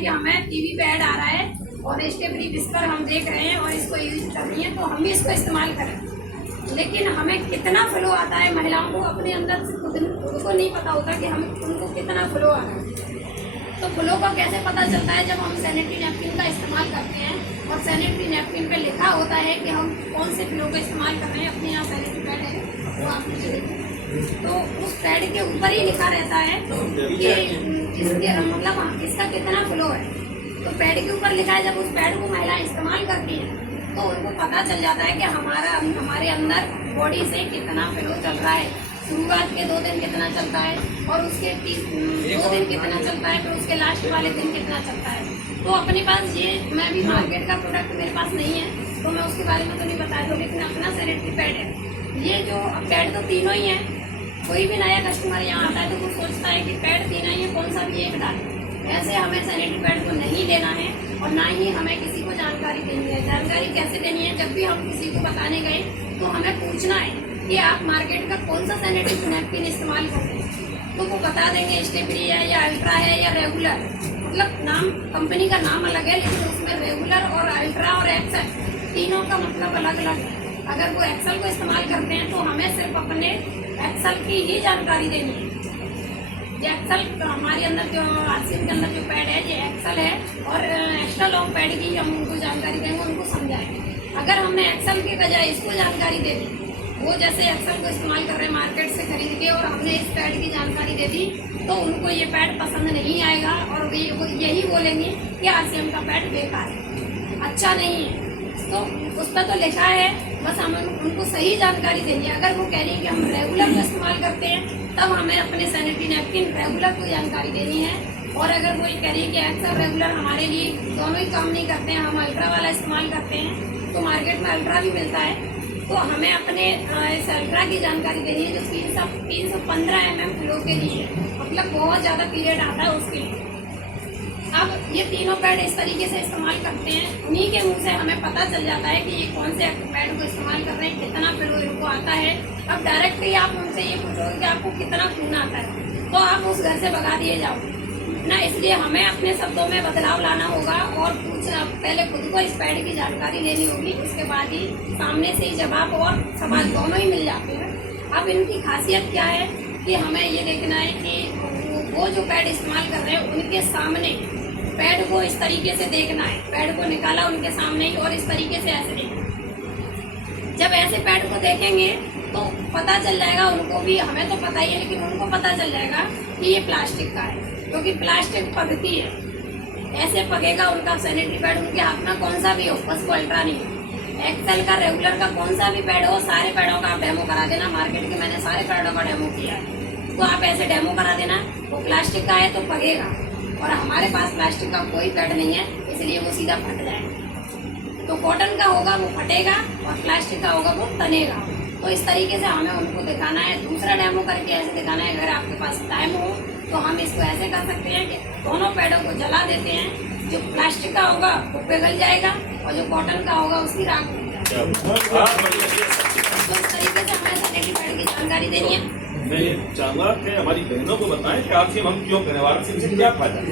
कि हमें टीवी पे ऐड आ रहा है और स्टेफ्री विस्पर हम देख रहे हैं और इसको यूज कर रही हैं, तो हम भी इसको इस्तेमाल करें। लेकिन हमें कितना फ्लो आता है, महिलाओं को अपने अंदर से खुद को नहीं पता होता कि हम उनको कितना फ्लो आ रहा है। तो फ्लो का कैसे पता चलता है? जब हम सैनिटरी नैपकिन का इस्तेमाल करते हैं और सैनिटरी नैपकिन पे लिखा होता है कि हम कौन से फ्लो का इस्तेमाल कर रहे हैं। अपने यहाँ सैनिटरी पैड है वो आप मुझे देखें, तो उस पैड के ऊपर ही लिखा रहता है कि इसके मतलब इसका कितना फ्लो है। तो पैड के ऊपर लिखा है। जब उस पैड को महिलाएं इस्तेमाल करती हैं तो उनको पता चल जाता है कि हमारे अंदर बॉडी से कितना फ्लो चल रहा है। शुरुआत के 2 दिन कितना चलता है और उसके 2 दिन कितना चलता है, फिर उसके लास्ट वाले दिन कितना चलता है। तो अपने पास ये, मैं भी मार्केट का प्रोडक्ट मेरे पास नहीं है तो मैं उसके बारे में तो नहीं बता दूँ, लेकिन अपना सैनिटरी पैड है। ये जो पैड तो तीनों ही हैं। कोई भी नया कस्टमर यहाँ आता है तो वो सोचता है कि पैड तीनों ही है, कौन सा भी एक डालें। ऐसे हमें सैनिटरी पैड को नहीं लेना है और ना ही हमें किसी को जानकारी देनी है। जानकारी कैसे देनी है? जब भी हम किसी को बताने गए तो हमें पूछना है कि आप मार्केट का कौन सा सैनिटरी नैपकिन इस्तेमाल करते हैं, तो वो बता देंगे स्टेफ्री है या अल्ट्रा है या रेगुलर। मतलब नाम, कंपनी का नाम अलग है लेकिन उसमें रेगुलर और अल्ट्रा और एक्सेल तीनों का मतलब अलग अलग है। अगर वो एक्सेल को इस्तेमाल करते हैं तो हमें सिर्फ अपने एक्सेल की ही जानकारी देनी है। ये एक्सेल हमारे अंदर जो आरसीएम के अंदर जो पैड है ये एक्सेल है और एक्स्ट्रा लॉन्ग पैड की हम उनको जानकारी देंगे, उनको समझाएंगे। अगर हमने एक्सेल की बजाय इसको जानकारी दे दी, वो जैसे एक्सेल को इस्तेमाल कर रहे हैं मार्केट से खरीद के, और हमने इस पैड की जानकारी दे दी तो उनको ये पैड पसंद नहीं आएगा और वो यही बोलेंगे कि आरसीएम का पैड बेकार है, अच्छा नहीं है। तो उस पर तो लिखा है, बस हमें उनको सही जानकारी देनी है। अगर वो कह रही है कि हम रेगुलर को इस्तेमाल करते हैं तब हमें अपने सैनिटरी नैपकिन रेगुलर को जानकारी देनी है। और अगर वो कह रही है कि एक्सेल रेगुलर हमारे लिए दोनों ही काम नहीं करते हैं, हम अल्ट्रा वाला इस्तेमाल करते हैं, तो मार्केट में अल्ट्रा भी मिलता है, तो हमें अपने इस अल्ट्रा की जानकारी देनी है जो 315 mm फ्लो के लिए है। मतलब बहुत ज़्यादा पीरियड आता है उसके लिए। अब ये तीनों पैड इस तरीके से इस्तेमाल करते हैं, उन्हीं के मुंह से हमें पता चल जाता है कि ये कौन से पैड को इस्तेमाल कर रहे हैं, कितना फ्लो इनको आता है। अब डायरेक्टली आप उनसे ये पूछोगे कि आपको कितना खून आता है तो आप उस घर से भगा दिए जाओगे ना। इसलिए हमें अपने शब्दों में बदलाव लाना होगा और पहले खुद को इस पैड की जानकारी लेनी होगी, उसके बाद ही सामने से ही जवाब और सवाल दोनों ही मिल जाते हैं। अब इनकी खासियत क्या है कि हमें ये देखना है कि वो जो पैड इस्तेमाल कर रहे हैं उनके सामने पैड को इस तरीके से देखना है। पैड को निकाला उनके सामने ही और इस तरीके से ऐसे देखना। जब ऐसे पैड को देखेंगे तो पता चल जाएगा उनको भी, हमें तो पता ही है लेकिन उनको पता चल जाएगा कि ये प्लास्टिक का है, क्योंकि प्लास्टिक पकती है। ऐसे पकेगा उनका सैनिटरी पैड उनके हाथ में, कौन सा भी हो, बस वो अल्ट्रा नहीं हो। एक्सेल का, रेगुलर का, कौन सा भी पैड हो, सारे पैडों का आप डेमो करा देना। मार्केट के मैंने सारे पैडों का डेमो किया है, तो आप ऐसे डेमो करा देना। वो प्लास्टिक का है तो पकेगा, और हमारे पास प्लास्टिक का कोई पैड नहीं है इसलिए वो सीधा फट जाएगा। तो कॉटन का होगा वो फटेगा और प्लास्टिक का होगा वो तनेगा। तो इस तरीके से हमें उनको दिखाना है। दूसरा डेमो करके ऐसे दिखाना है। अगर आपके पास टाइम हो तो हम इसको ऐसे कर सकते हैं कि दोनों पैडों को जला देते हैं। जो प्लास्टिक का होगा वो पिघल जाएगा और जो कॉटन का होगा उसकी राख बन जाएगी। तो इस तरीके से हमें सैनिटरी पैड की जानकारी देनी है। मैं ये चाहूँगा कि हमारी बहनों को बताएं कि आरसीएम हम क्यों करें, आरसीएम से क्या फायदा है।